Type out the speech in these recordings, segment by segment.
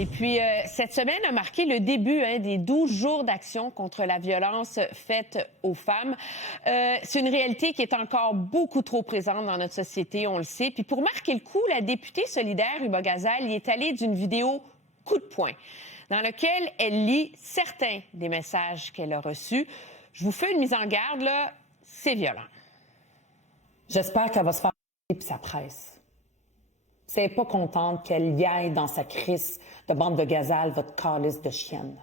Et puis, cette semaine a marqué le début des 12 jours d'action contre la violence faite aux femmes. C'est une réalité qui est encore beaucoup trop présente dans notre société, on le sait. Puis pour marquer le coup, la députée solidaire Uba Ghazal y est allée d'une vidéo coup de poing, dans laquelle elle lit certains des messages qu'elle a reçus. Je vous fais une mise en garde, là, c'est violent. J'espère qu'elle va se faire puis sa presse. Si elle n'est pas contente qu'elle y aille dans sa crise de bande de gazelle, votre calice de chienne.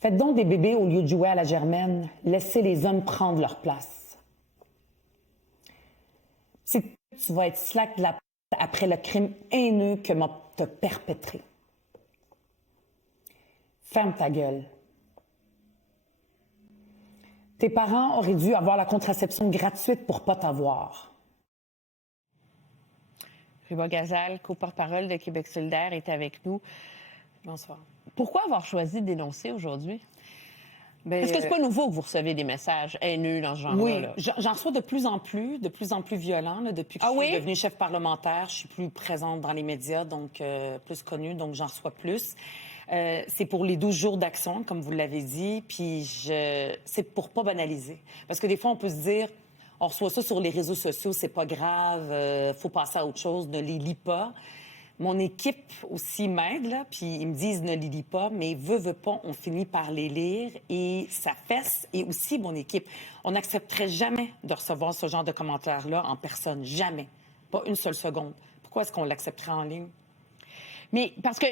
Faites donc des bébés au lieu de jouer à la germaine. Laissez les hommes prendre leur place. Si tu vas être slack de la p*** après le crime haineux que m'a te perpétré. Ferme ta gueule. Tes parents auraient dû avoir la contraception gratuite pour pas t'avoir. Uba Ghazal, co-porte-parole de Québec solidaire, est avec nous. Bonsoir. Pourquoi avoir choisi de dénoncer aujourd'hui? Ben, Est-ce que c'est pas nouveau que vous recevez des messages haineux dans ce genre-là? Oui, là? j'en reçois de plus en plus violents. Là, depuis que je suis devenue chef parlementaire, je suis plus présente dans les médias, donc plus connue, donc j'en reçois plus. C'est pour les 12 jours d'action, comme vous l'avez dit, puis c'est pour pas banaliser. Parce que des fois, on peut se dire, on reçoit ça sur les réseaux sociaux, c'est pas grave, faut passer à autre chose, ne les lis pas. Mon équipe aussi m'aide, là, puis ils me disent ne les lis pas, mais veut pas, on finit par les lire et ça fesse. Et aussi, mon équipe, on n'accepterait jamais de recevoir ce genre de commentaires-là en personne, jamais. Pas une seule seconde. Pourquoi est-ce qu'on l'accepterait en ligne? Mais parce que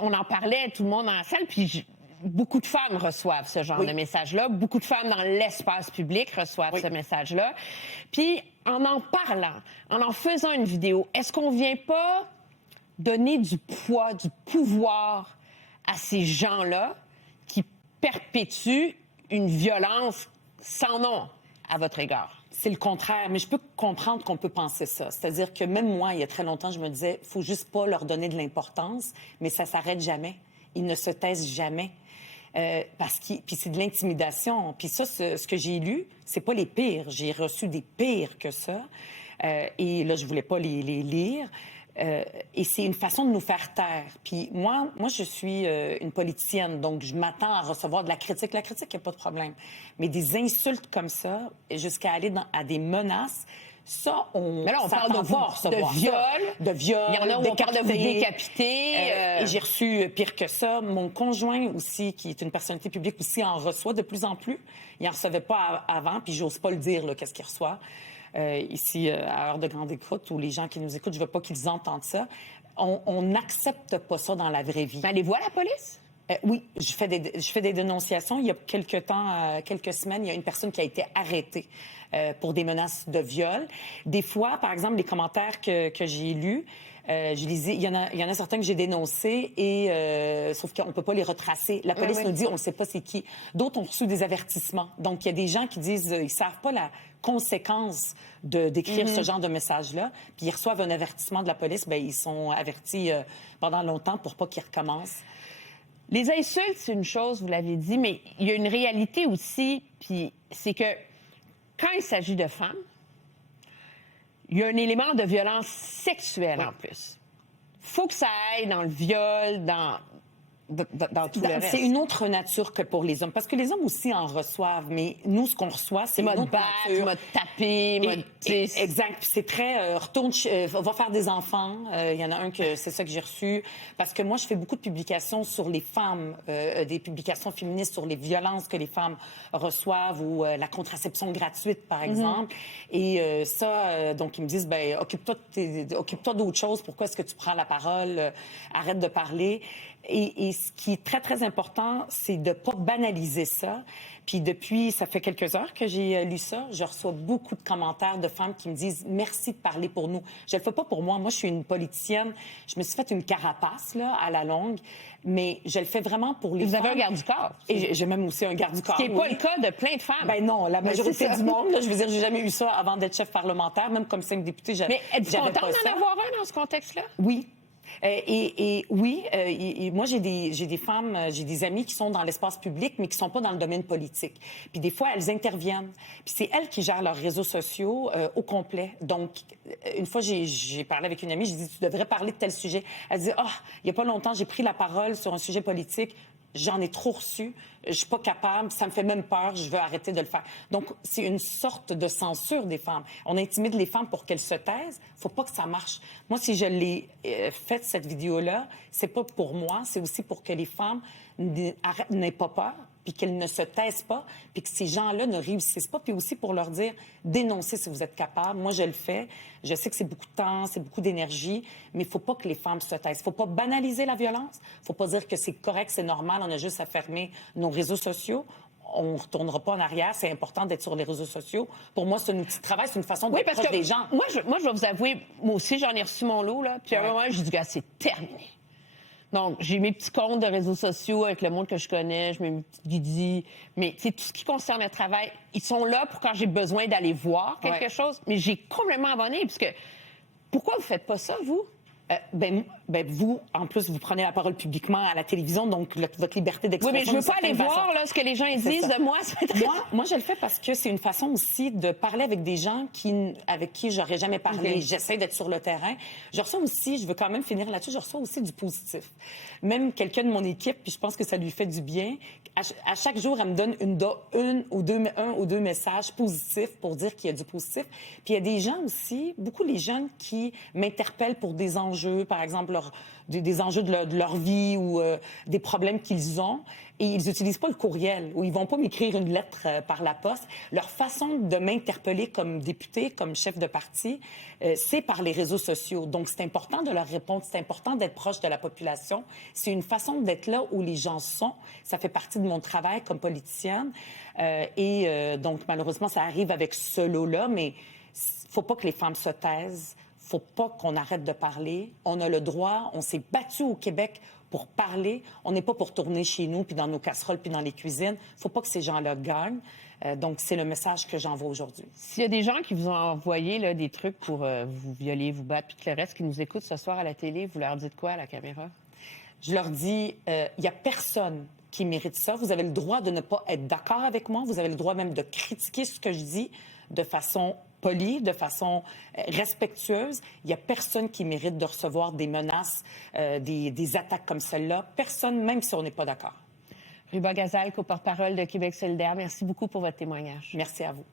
on en parlait, tout le monde dans la salle, puis beaucoup de femmes reçoivent ce genre de message-là. Beaucoup de femmes dans l'espace public reçoivent ce message-là. Puis en parlant, en faisant une vidéo, est-ce qu'on vient pas donner du poids, du pouvoir à ces gens-là qui perpétuent une violence sans nom à votre égard? C'est le contraire, mais je peux comprendre qu'on peut penser ça. C'est-à-dire que même moi, il y a très longtemps, je me disais, faut juste pas leur donner de l'importance, mais ça s'arrête jamais. Ils ne se taisent jamais. Puis c'est de l'intimidation. Puis ça, ce que j'ai lu, c'est pas les pires. J'ai reçu des pires que ça. Et là, je voulais pas les lire. Et c'est une façon de nous faire taire. Puis moi, je suis une politicienne, donc je m'attends à recevoir de la critique. La critique, il n'y a pas de problème. Mais des insultes comme ça, jusqu'à aller à des menaces, ça, mais là, on parle de viol. De viol. Il y en a où on parle de vous décapiter. Et j'ai reçu pire que ça. Mon conjoint aussi, qui est une personnalité publique aussi, en reçoit de plus en plus. Il n'en recevait pas avant, puis j'ose pas le dire, là, qu'est-ce qu'il reçoit. Ici, à Heure de Grande Écoute, où les gens qui nous écoutent, je veux pas qu'ils entendent ça. On n'accepte pas ça dans la vraie vie. Mais allez-vous à la police? Oui, je fais des dénonciations. Il y a quelques semaines, il y a une personne qui a été arrêtée pour des menaces de viol. Des fois, par exemple, les commentaires que j'ai lus, il y en a certains que j'ai dénoncés, sauf qu'on ne peut pas les retracer. La police nous dit, on ne sait pas c'est qui. D'autres ont reçu des avertissements. Donc, il y a des gens qui disent, ils ne savent pas la conséquence d'écrire ce genre de message-là. Puis ils reçoivent un avertissement de la police, bien, ils sont avertis pendant longtemps pour pas qu'ils recommencent. Les insultes, c'est une chose, vous l'avez dit, mais il y a une réalité aussi, puis c'est que quand il s'agit de femmes, il y a un élément de violence sexuelle en plus. Faut que ça aille dans le viol, dans tout le reste. C'est une autre nature que pour les hommes. Parce que les hommes aussi en reçoivent, mais nous, ce qu'on reçoit, c'est une autre nature. Mode taper, exact. Puis c'est très... retourne, va faire des enfants. Il y en a un que c'est ça que j'ai reçu. Parce que moi, je fais beaucoup de publications sur les femmes, des publications féministes sur les violences que les femmes reçoivent ou la contraception gratuite, par exemple. Et donc, ils me disent, ben occupe-toi d'autres choses. Pourquoi est-ce que tu prends la parole? Arrête de parler. Et ce qui est très, très important, c'est de ne pas banaliser ça. Puis depuis, ça fait quelques heures que j'ai lu ça, je reçois beaucoup de commentaires de femmes qui me disent « Merci de parler pour nous ». Je ne le fais pas pour moi. Moi, je suis une politicienne. Je me suis fait une carapace, là, à la longue. Mais je le fais vraiment pour les femmes. Vous avez un garde du corps. Et j'ai même aussi un garde du corps. Ce qui n'est pas le cas de plein de femmes. Ben non, la majorité du monde. Là, je veux dire, j'ai jamais eu ça avant d'être chef parlementaire. Même comme 5 députés, Mais êtes-vous contente d'en avoir un dans ce contexte-là? Oui. Et oui, moi, j'ai des femmes, j'ai des amies qui sont dans l'espace public, mais qui sont pas dans le domaine politique. Puis des fois, elles interviennent. Puis c'est elles qui gèrent leurs réseaux sociaux au complet. Donc, une fois, j'ai parlé avec une amie, j'ai dit, tu devrais parler de tel sujet. Elle dit, il y a pas longtemps, j'ai pris la parole sur un sujet politique. J'en ai trop reçu, je suis pas capable, ça me fait même peur, je veux arrêter de le faire. Donc, c'est une sorte de censure des femmes. On intimide les femmes pour qu'elles se taisent. Faut pas que ça marche. Moi, si je l'ai faite, cette vidéo-là, c'est pas pour moi, c'est aussi pour que les femmes n'aient pas peur, puis qu'elles ne se taisent pas, puis que ces gens-là ne réussissent pas, puis aussi pour leur dire, dénoncez si vous êtes capable. Moi, je le fais. Je sais que c'est beaucoup de temps, c'est beaucoup d'énergie, mais il ne faut pas que les femmes se taisent. Il ne faut pas banaliser la violence. Il ne faut pas dire que c'est correct, c'est normal, on a juste à fermer nos réseaux sociaux. On ne retournera pas en arrière. C'est important d'être sur les réseaux sociaux. Pour moi, c'est un outil de travail, c'est une façon d'être proche des gens. Moi, je vais vous avouer, moi aussi, j'en ai reçu mon lot, là. Puis à un moment, je dis, c'est terminé. Donc, j'ai mes petits comptes de réseaux sociaux avec le monde que je connais, je mets mes petites guidis, mais tout ce qui concerne le travail, ils sont là pour quand j'ai besoin d'aller voir quelque chose, mais j'ai complètement abonné, parce que pourquoi vous faites pas ça, vous? Vous, en plus, vous prenez la parole publiquement à la télévision, donc votre liberté d'expression... Oui, mais je veux pas aller voir là, ce que les gens disent de moi. Moi, je le fais parce que c'est une façon aussi de parler avec des gens avec qui j'aurais jamais parlé. Okay. J'essaie d'être sur le terrain. Je reçois aussi, je veux quand même finir là-dessus, je reçois aussi du positif. Même quelqu'un de mon équipe, puis je pense que ça lui fait du bien, à chaque jour, elle me donne un ou deux messages positifs pour dire qu'il y a du positif. Puis il y a des gens aussi, beaucoup les jeunes qui m'interpellent pour des enjeux, par exemple des enjeux de leur vie ou des problèmes qu'ils ont. Et ils n'utilisent pas le courriel ou ils vont pas m'écrire une lettre par la poste. Leur façon de m'interpeller comme députée, comme chef de parti, c'est par les réseaux sociaux. Donc, c'est important de leur répondre. C'est important d'être proche de la population. C'est une façon d'être là où les gens sont. Ça fait partie de mon travail comme politicienne. Donc, malheureusement, ça arrive avec ce lot-là, mais il faut pas que les femmes se taisent. Faut pas qu'on arrête de parler. On a le droit. On s'est battu au Québec pour parler. On n'est pas pour tourner chez nous, puis dans nos casseroles, puis dans les cuisines. Faut pas que ces gens-là gagnent. Donc, c'est le message que j'envoie aujourd'hui. S'il y a des gens qui vous ont envoyé là, des trucs pour vous violer, vous battre, puis que le reste qui nous écoute ce soir à la télé, vous leur dites quoi à la caméra? Je leur dis, il y a personne qui mérite ça. Vous avez le droit de ne pas être d'accord avec moi. Vous avez le droit même de critiquer ce que je dis de façon polie, de façon respectueuse. Il n'y a personne qui mérite de recevoir des menaces, des attaques comme celle-là. Personne, même si on n'est pas d'accord. Ruba Gazal, co-porte-parole de Québec solidaire, merci beaucoup pour votre témoignage. Merci à vous.